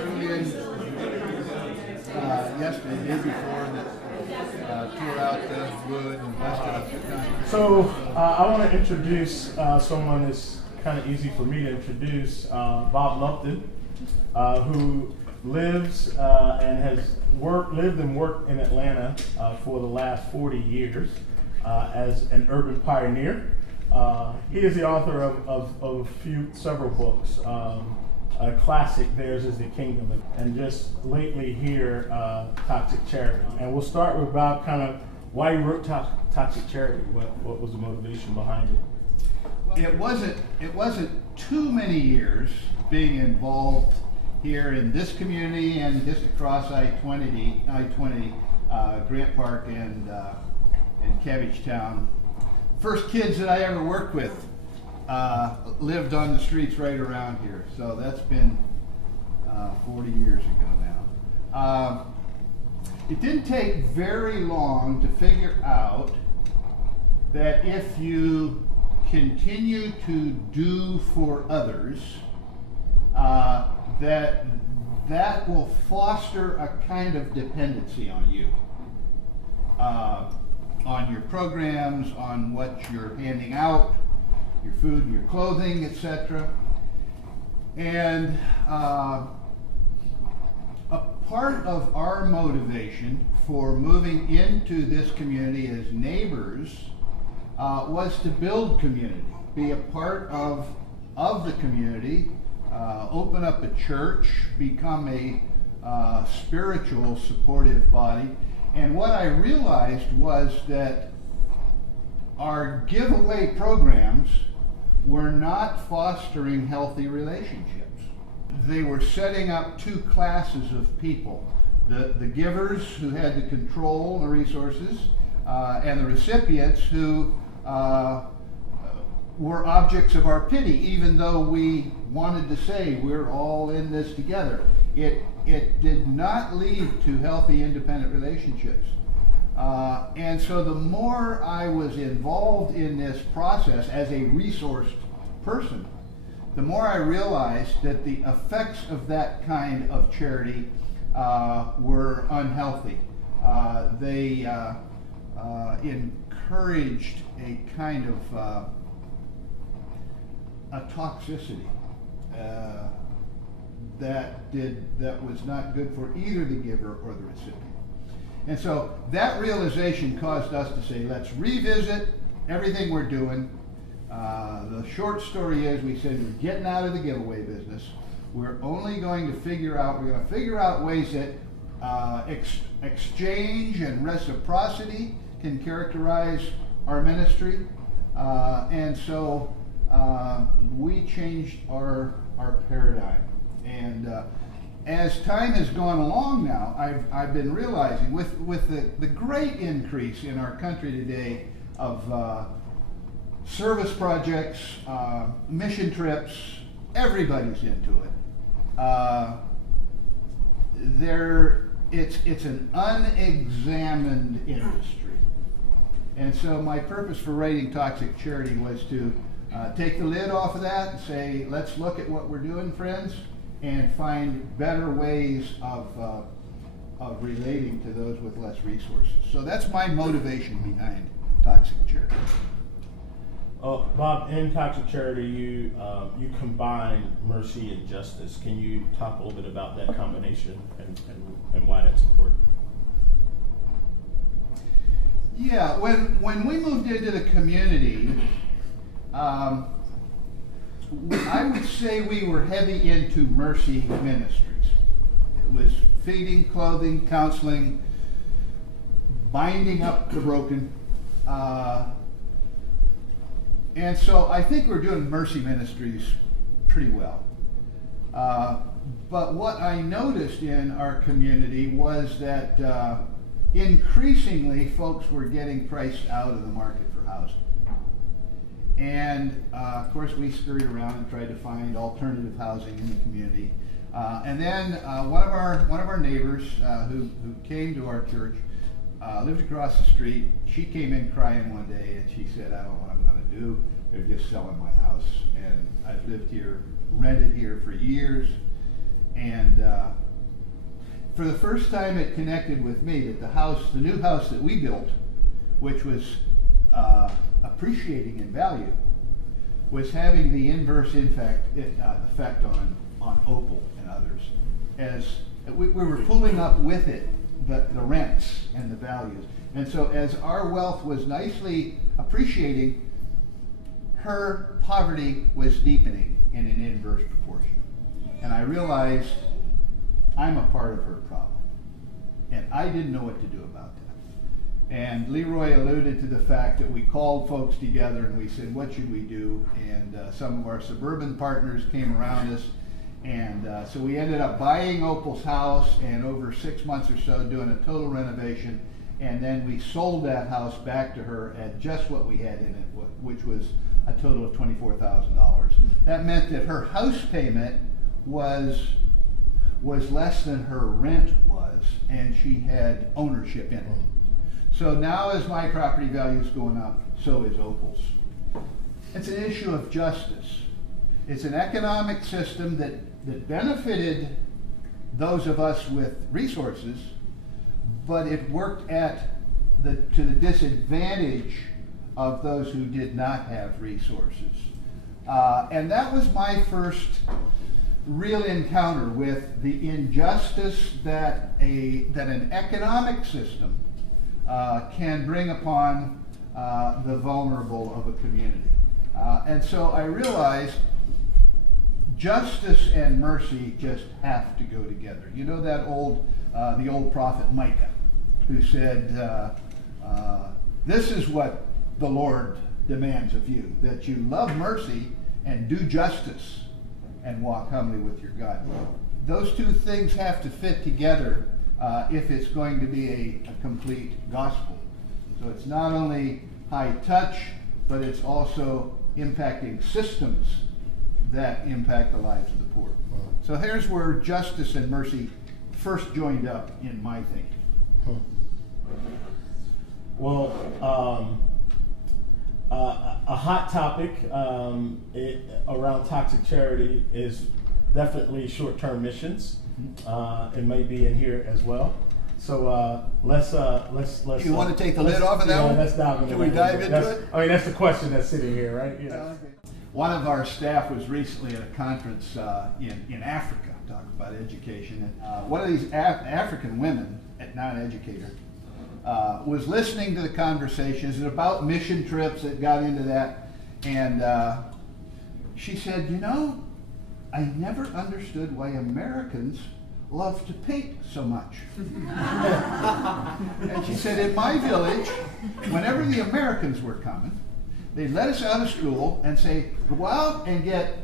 early in yesterday, the day before, that tore out the wood and busted up the concrete. So I want to introduce someone that's kind of easy for me to introduce, Bob Lupton, who lives and has lived and worked in Atlanta for the last 40 years as an urban pioneer. He is the author of several books. A classic, theirs is The Kingdom, and just lately here, Toxic Charity. And we'll start with Bob, kind of why you wrote Toxic Charity. What was the motivation behind it? It wasn't too many years being involved here in this community and just across I-20, Grant Park and Cabbagetown. First kids that I ever worked with lived on the streets right around here. So that's been 40 years ago now. It didn't take very long to figure out that if you continue to do for others, that will foster a kind of dependency on you, on your programs, on what you're handing out, your food, your clothing, etc. And a part of our motivation for moving into this community as neighbors was to build community, be a part of the community, open up a church, become a spiritual supportive body. And what I realized was that our giveaway programs were not fostering healthy relationships. They were setting up two classes of people. The givers who had the control and the resources, and the recipients who were objects of our pity, even though we wanted to say we're all in this together. It did not lead to healthy, independent relationships. And so the more I was involved in this process as a resourced person, the more I realized that the effects of that kind of charity were unhealthy. They encouraged a kind of a toxicity that was not good for either the giver or the recipient. And so that realization caused us to say, let's revisit everything we're doing. The short story is, we said we're getting out of the giveaway business. We're only going to figure out ways that exchange and reciprocity can characterize our ministry. And so we changed our paradigm. And as time has gone along now, I've been realizing with the great increase in our country today of service projects, mission trips, everybody's into it. It's an unexamined industry. And so my purpose for writing Toxic Charity was to take the lid off of that and say, let's look at what we're doing, friends, and find better ways of relating to those with less resources. So that's my motivation behind Toxic Charity. Bob, in Toxic Charity, you combine mercy and justice. Can you talk a little bit about that combination and why that's important? Yeah, when we moved into the community, I would say we were heavy into mercy ministries. It was feeding, clothing, counseling, binding up the broken. And so I think we're doing mercy ministries pretty well. But what I noticed in our community was that increasingly folks were getting priced out of the market for housing. And of course we scurried around and tried to find alternative housing in the community. And then one of our neighbors who came to our church lived across the street. She came in crying one day and she said, I don't know what I'm going to do. They're just selling my house. And I've lived here, rented here for years. And for the first time it connected with me that the new house that we built, which was appreciating in value, was having the inverse effect on Opal and others. As we were pulling up with it the rents and the values. And so as our wealth was nicely appreciating, her poverty was deepening in an inverse proportion. And I realized I'm a part of her problem. And I didn't know what to do about that. And Leroy alluded to the fact that we called folks together and we said, what should we do? And some of our suburban partners came around us. And so we ended up buying Opal's house and over 6 months or so doing a total renovation. And then we sold that house back to her at just what we had in it, which was a total of $24,000. That meant that her house payment was less than her rent was, and she had ownership in it. So now as my property value is going up, so is Opal's. It's an issue of justice. It's an economic system that benefited those of us with resources, but it worked to the disadvantage of those who did not have resources. And that was my first real encounter with the injustice that an economic system can bring upon the vulnerable of a community. And so I realized justice and mercy just have to go together. You know that the old prophet Micah, who said, this is what the Lord demands of you, that you love mercy and do justice and walk humbly with your God. Those two things have to fit together if it's going to be a complete gospel. So it's not only high touch, but it's also impacting systems that impact the lives of the poor. Wow. So here's where justice and mercy first joined up in my thinking. Huh. Well, a hot topic around toxic charity is definitely short-term missions. It may be in here as well. So let's. You want to take the lid off of that one? Let's dive into Can we dive into it? I mean, that's the question that's sitting here, right? You know. One of our staff was recently at a conference in Africa talking about education. And one of these African women, not an educator, was listening to the conversations about mission trips that got into that. And she said, you know, I never understood why Americans love to paint so much. And she said, in my village, whenever the Americans were coming, they'd let us out of school and say, go out and get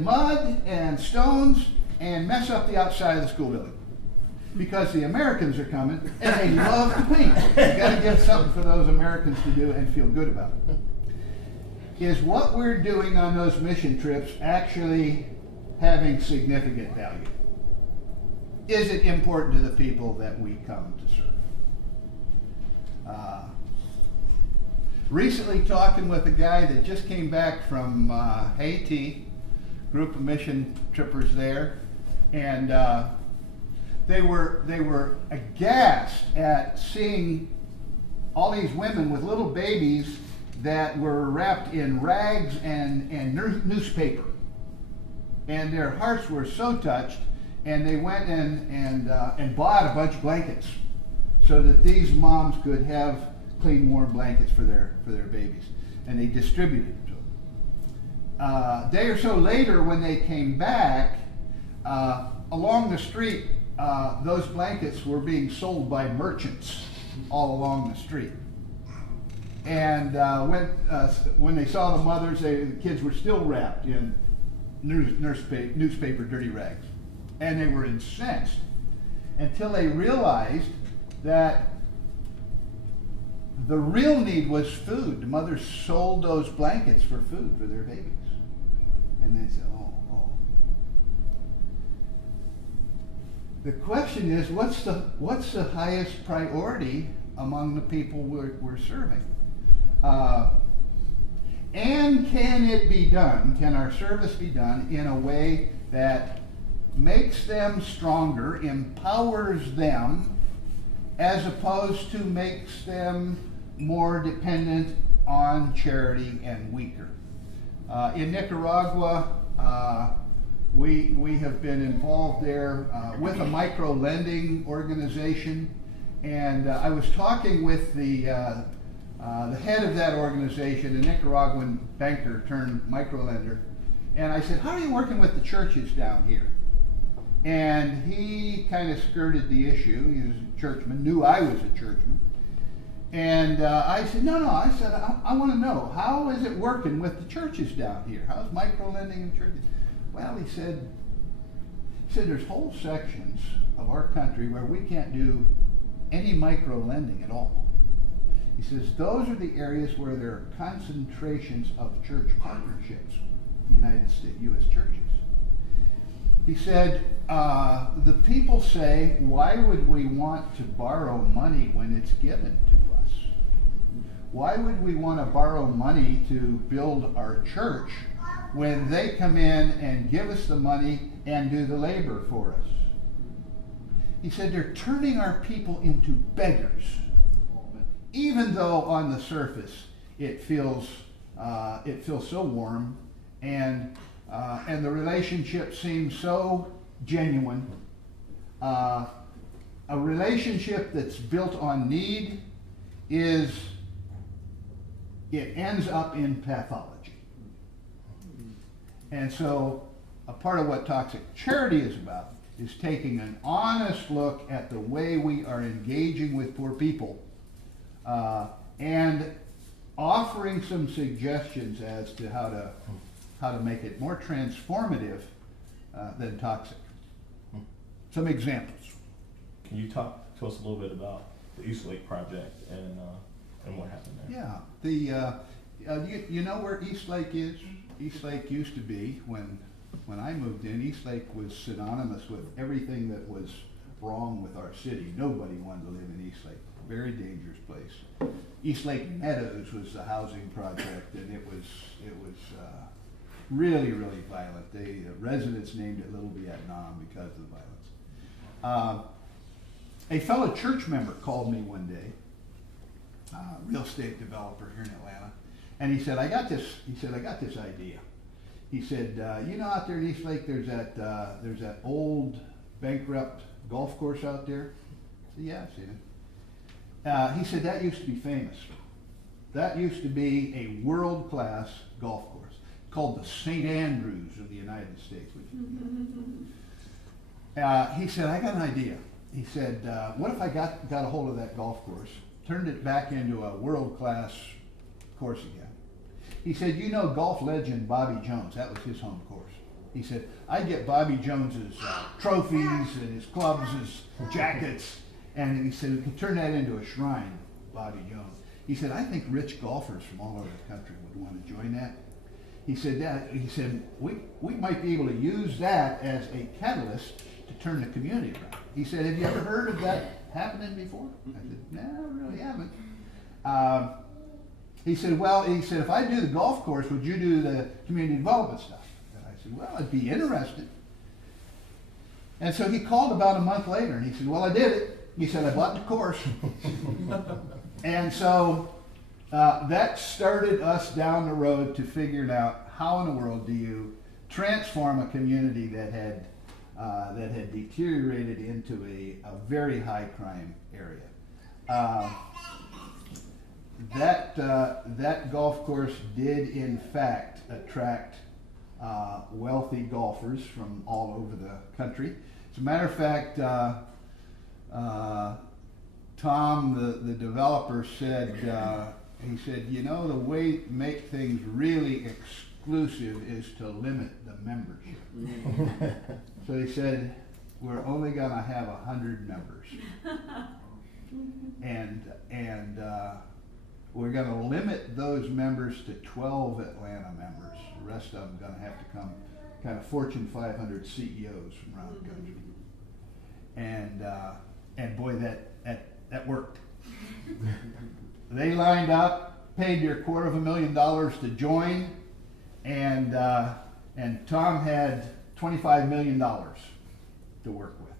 mud and stones and mess up the outside of the school building. Because the Americans are coming and they love to paint. You've got to get something for those Americans to do and feel good about it. Is what we're doing on those mission trips actually having significant value? Is it important to the people that we come to serve? Recently talking with a guy that just came back from Haiti, group of mission trippers there, and they were aghast at seeing all these women with little babies that were wrapped in rags and newspaper. And their hearts were so touched, and they went and bought a bunch of blankets so that these moms could have clean, warm blankets for their babies. And they distributed them to them. A day or so later, when they came back, along the street, those blankets were being sold by merchants all along the street. And when they saw the mothers, the kids were still wrapped in newspaper dirty rags. And they were incensed until they realized that the real need was food. The mothers sold those blankets for food for their babies. And they said, oh. The question is, what's the highest priority among the people we're serving? And can it be done, can our service be done in a way that makes them stronger, empowers them, as opposed to makes them more dependent on charity and weaker. In Nicaragua, we have been involved there with a micro-lending organization, and I was talking with the head of that organization, a Nicaraguan banker turned micro-lender, and I said, how are you working with the churches down here? And he kind of skirted the issue. He was a churchman, knew I was a churchman. And I said, no, I said, I want to know, how is it working with the churches down here? How's micro-lending in churches? Well, he said there's whole sections of our country where we can't do any micro-lending at all. He says those are the areas where there are concentrations of church partnerships in the United States, U.S. churches. He said, the people say, why would we want to borrow money when it's given to us? Why would we want to borrow money to build our church when they come in and give us the money and do the labor for us? He said they're turning our people into beggars, even though on the surface it feels so warm, and the relationship seems so genuine. A relationship that's built on need it ends up in pathology. And so a part of what toxic charity is about is taking an honest look at the way we are engaging with poor people and offering some suggestions as to how to make it more transformative than toxic. Some examples. Can you talk to us a little bit about the East Lake project and what happened there? Yeah, you know where East Lake is? East Lake used to be, when I moved in, East Lake was synonymous with everything that was wrong with our city. Nobody wanted to live in East Lake. Very dangerous place. East Lake Meadows was the housing project, and it was really, really violent. The residents named it Little Vietnam because of the violence. A fellow church member called me one day, real estate developer here in Atlanta, and he said, I got this idea. He said, you know, out there in East Lake, there's that old bankrupt golf course out there. I said, yeah, I've seen it. He said, that used to be famous. That used to be a world-class golf course called the St. Andrews of the United States. He said, I got an idea. He said, what if I got a hold of that golf course, turned it back into a world-class course again? He said, you know golf legend Bobby Jones, that was his home course. He said, I'd get Bobby Jones's trophies and his clubs, his jackets, and he said, we could turn that into a shrine, Bobby Jones. He said, I think rich golfers from all over the country would want to join that. He said, we might be able to use that as a catalyst to turn the community around. He said, have you ever heard of that happening before? I said, no, I really haven't. He said, if I do the golf course, would you do the community development stuff? And I said, well, I'd be interested. And so he called about a month later, and he said, well, I did it. He said, I bought the course. And so that started us down the road to figuring out how in the world do you transform a community that had deteriorated into a very high crime area. That golf course did in fact attract wealthy golfers from all over the country. As a matter of fact, Tom, the developer, said, he said, you know, the way to make things really exclusive is to limit the membership. So he said, we're only going to have 100 members. And we're going to limit those members to 12 Atlanta members. The rest of them are going to have to come kind of Fortune 500 CEOs from around the country. And boy, that worked. They lined up, paid their $250,000 to join, and Tom had $25 million to work with.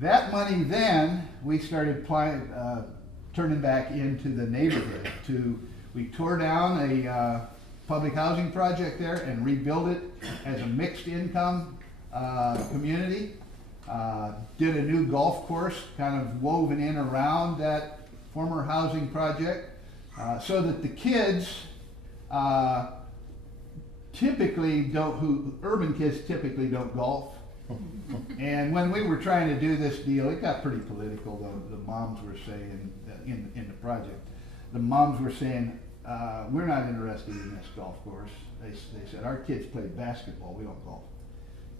That money then, we started turning back into the neighborhood. We tore down a public housing project there and rebuilt it as a mixed income community. Did a new golf course kind of woven in around that former housing project so that the kids urban kids typically don't golf. And when we were trying to do this deal, it got pretty political, though. The moms were saying, in the project, the moms were saying, we're not interested in this golf course. They said, our kids play basketball, we don't golf.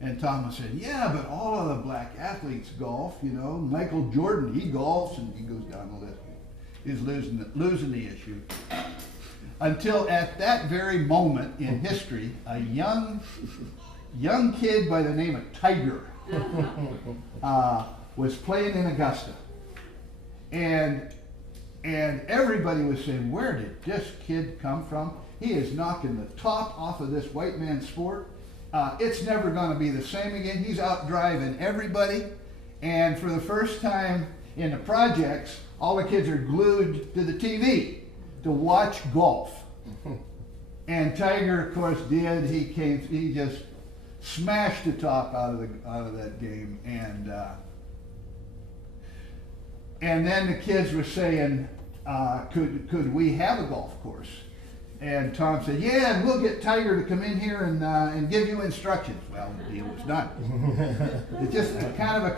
And Thomas said, yeah, but all of the black athletes golf, you know. Michael Jordan, he golfs, and he goes down the list. He's losing the issue. Until at that very moment in history, a young kid by the name of Tiger was playing in Augusta. And everybody was saying, where did this kid come from? He is knocking the top off of this white man's sport. It's never going to be the same again. He's out driving everybody. And for the first time in the projects, all the kids are glued to the TV to watch golf. And Tiger, of course, did. He just smashed the top out of that game. And then the kids were saying, could we have a golf course? And Tom said, yeah, and we'll get Tiger to come in here and give you instructions. Well, the deal was done. It's just kind of a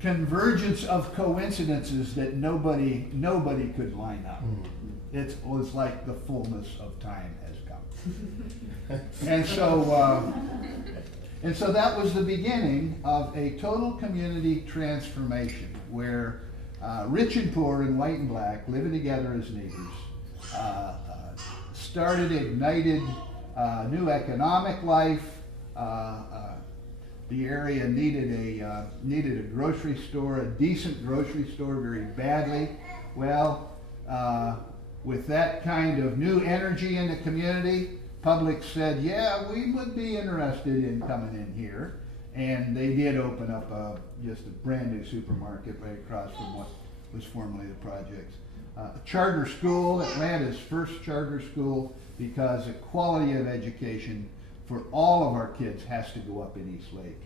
convergence of coincidences that nobody could line up. It was like the fullness of time has come. And so that was the beginning of a total community transformation where rich and poor and white and black living together as neighbors ignited new economic life. The area needed a grocery store, a decent grocery store, very badly. Well, with that kind of new energy in the community, Publix said, yeah, we would be interested in coming in here. And they did open up just a brand new supermarket right across from what was formerly the projects. A charter school, Atlanta's first charter school, because the quality of education for all of our kids has to go up in East Lake.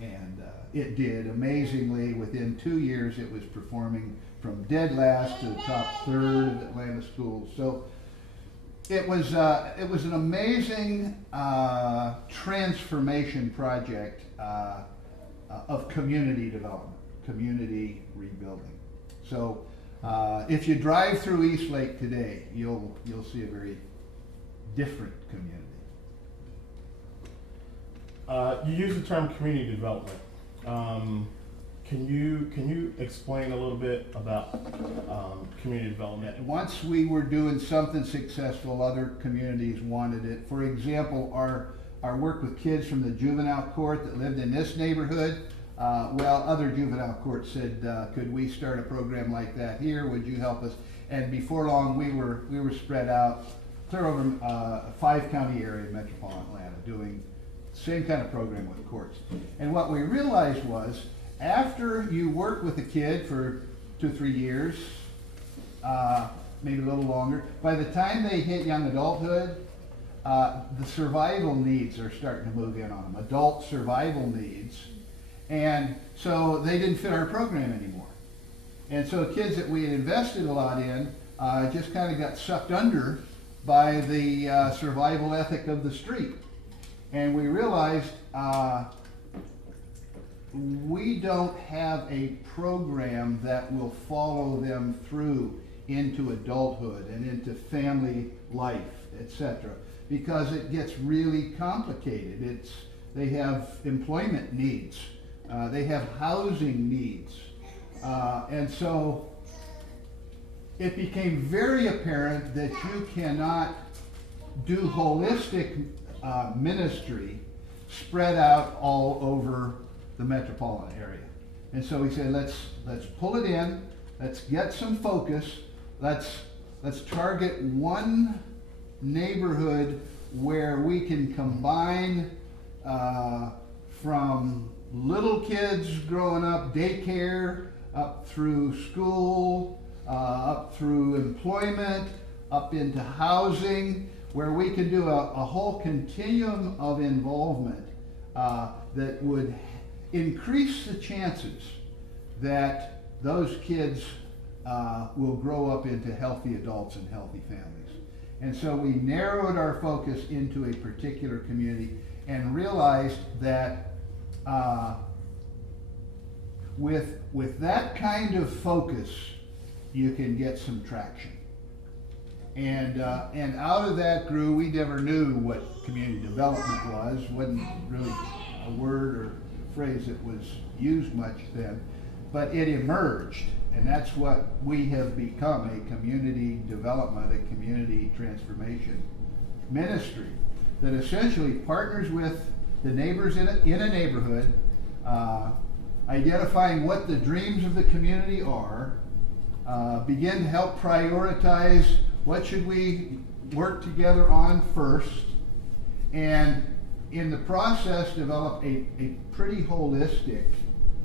And it did. Amazingly, within 2 years, it was performing from dead last to the top third of Atlanta schools. So it was an amazing transformation project of community development, community rebuilding. So if you drive through East Lake today, you'll see a very different community. You use the term community development. Can you explain a little bit about community development? Once we were doing something successful, other communities wanted it. For example, our work with kids from the juvenile court that lived in this neighborhood. Other juvenile courts said, could we start a program like that here? Would you help us? And before long, we were spread out clear over a 5-county area in metropolitan Atlanta doing the same kind of program with courts. And what we realized was, after you work with a kid for 2-3 years, maybe a little longer, by the time they hit young adulthood, the survival needs are starting to move in on them, adult survival needs. And so they didn't fit our program anymore. And so kids that we had invested a lot in just kind of got sucked under by the survival ethic of the street. And we realized we don't have a program that will follow them through into adulthood and into family life, etc. Because it gets really complicated. They have employment needs. They have housing needs. And so it became very apparent that you cannot do holistic ministry spread out all over the metropolitan area. And so we said, let's pull it in, let's get some focus, let's target one neighborhood where we can combine from little kids growing up, daycare, up through school, up through employment, up into housing, where we can do a whole continuum of involvement that would increase the chances that those kids will grow up into healthy adults and healthy families. And so we narrowed our focus into a particular community and realized that with that kind of focus, you can get some traction. And out of that grew, we never knew what community development was, wasn't really a word or phrase that was used much then, but it emerged, and that's what we have become, a community development, a community transformation ministry that essentially partners with the neighbors in a neighborhood, identifying what the dreams of the community are, begin to help prioritize what should we work together on first, and in the process develop a pretty holistic,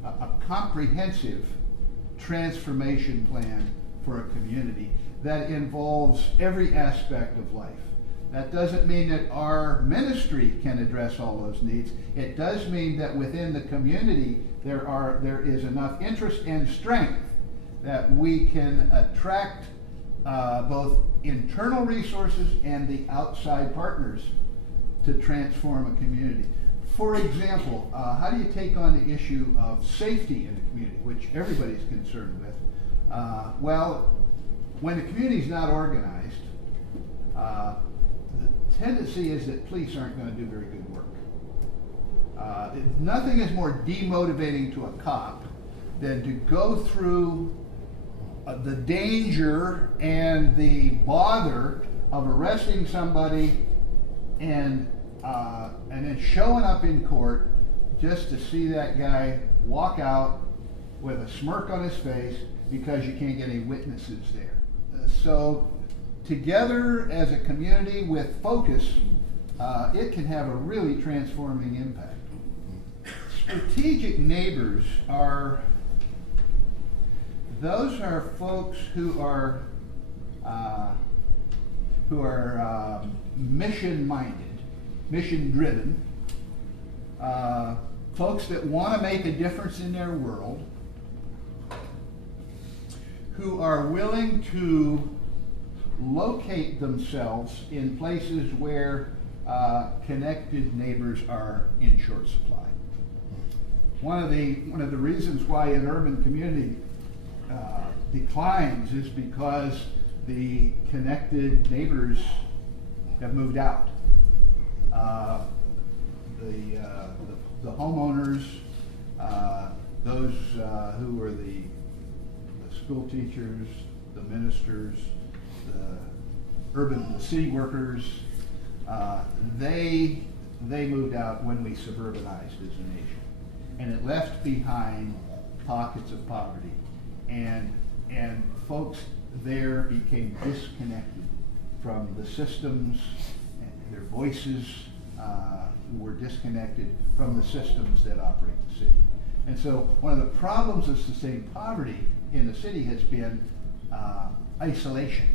a comprehensive transformation plan for a community that involves every aspect of life. That doesn't mean that our ministry can address all those needs. It does mean that within the community there is enough interest and strength that we can attract both internal resources and the outside partners to transform a community. For example, how do you take on the issue of safety in the community, which everybody's concerned with? Well, when the community is not organized, the tendency is that police aren't going to do very good work. Nothing is more demotivating to a cop than to go through the danger and the bother of arresting somebody and then showing up in court just to see that guy walk out with a smirk on his face because you can't get any witnesses there. So together as a community with focus, it can have a really transforming impact. Strategic neighbors those are folks who are mission-minded, mission-driven, folks that want to make a difference in their world, who are willing to locate themselves in places where connected neighbors are in short supply. One of the reasons why an urban community declines is because the connected neighbors have moved out. The homeowners, those who are the school teachers, the ministers, the city workers, they moved out when we suburbanized as a nation, and it left behind pockets of poverty, and folks there became disconnected from the systems, and their voices were disconnected from the systems that operate the city. And so one of the problems of sustained poverty in the city has been isolation.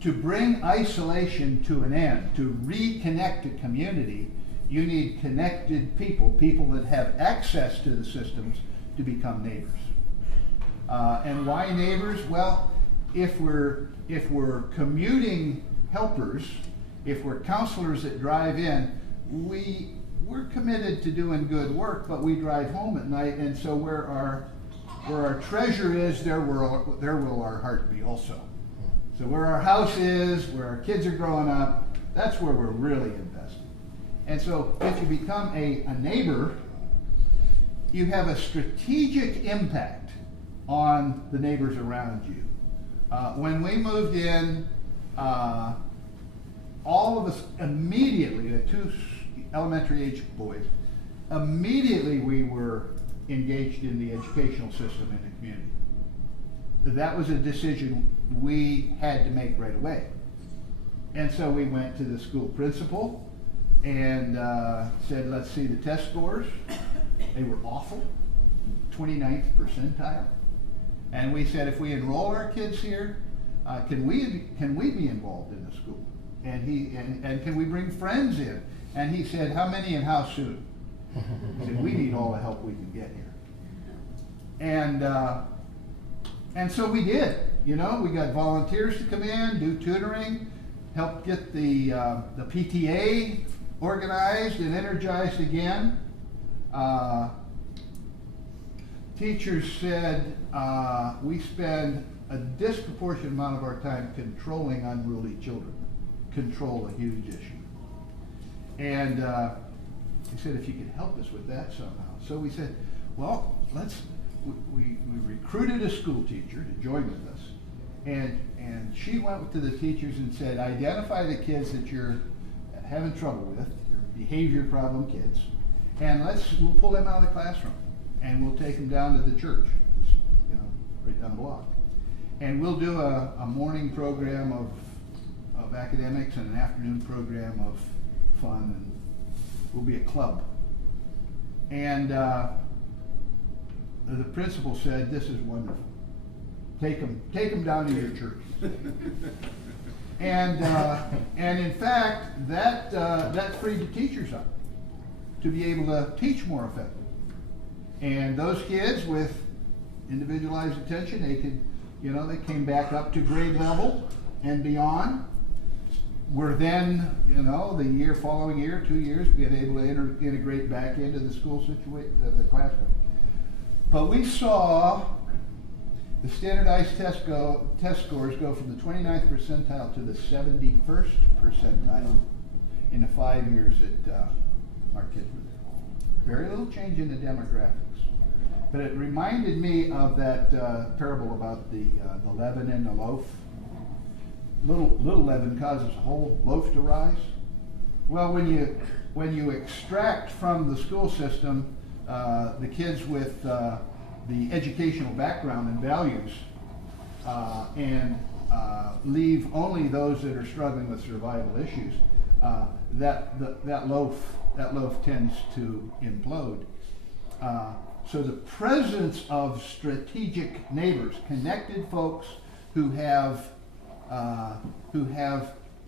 To bring isolation to an end, to reconnect a community, you need connected people that have access to the systems to become neighbors. And why neighbors? Well, if we're commuting helpers, if we're counselors that drive in, we're committed to doing good work, but we drive home at night, and so where our treasure is, there will our heart be also. So where our house is, where our kids are growing up, that's where we're really invested. And so if you become a neighbor, you have a strategic impact on the neighbors around you. When we moved in, all of us immediately, the two elementary age boys, immediately we were engaged in the educational system in the community. That was a decision we had to make right away. And so we went to the school principal and said, let's see the test scores. They were awful, 29th percentile. And we said, if we enroll our kids here, can we be involved in the school? And can we bring friends in? And he said, how many and how soon? He said, we need all the help we can get here. And so we did. You know, we got volunteers to come in, do tutoring, help get the PTA organized and energized again. Teachers said we spend a disproportionate amount of our time controlling unruly children. Control, a huge issue. And he said, if you could help us with that somehow. So we said, well, we recruited a school teacher to join with us. And she went to the teachers and said, identify the kids that you're having trouble with, your behavior problem kids, and we'll pull them out of the classroom. And we'll take them down to the church, you know, right down the block. And we'll do a morning program of academics and an afternoon program of fun, and we'll be a club. And the principal said, this is wonderful. Take them down to your church. And in fact, that freed the teachers up to be able to teach more effectively. And those kids with individualized attention, they could, you know, they came back up to grade level and beyond. Were then, you know, the following year, 2 years, being able to integrate back into the school situation, the classroom. But we saw the standardized test scores go from the 29th percentile to the 71st percentile in the 5 years that our kids were there. Very little change in the demographics. But it reminded me of that parable about the leaven in the loaf. Little leaven causes a whole loaf to rise. Well, when you extract from the school system the kids with the educational background and values, and leave only those that are struggling with survival issues, that loaf tends to implode. So the presence of strategic neighbors, connected folks who have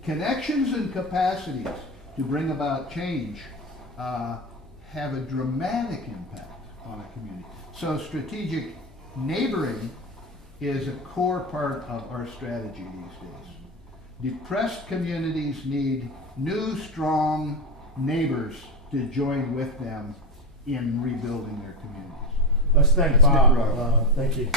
connections and capacities to bring about change, have a dramatic impact on a community. So strategic neighboring is a core part of our strategy these days. Depressed communities need new, strong neighbors to join with them in rebuilding their communities. Let's thank Bob. Thank you.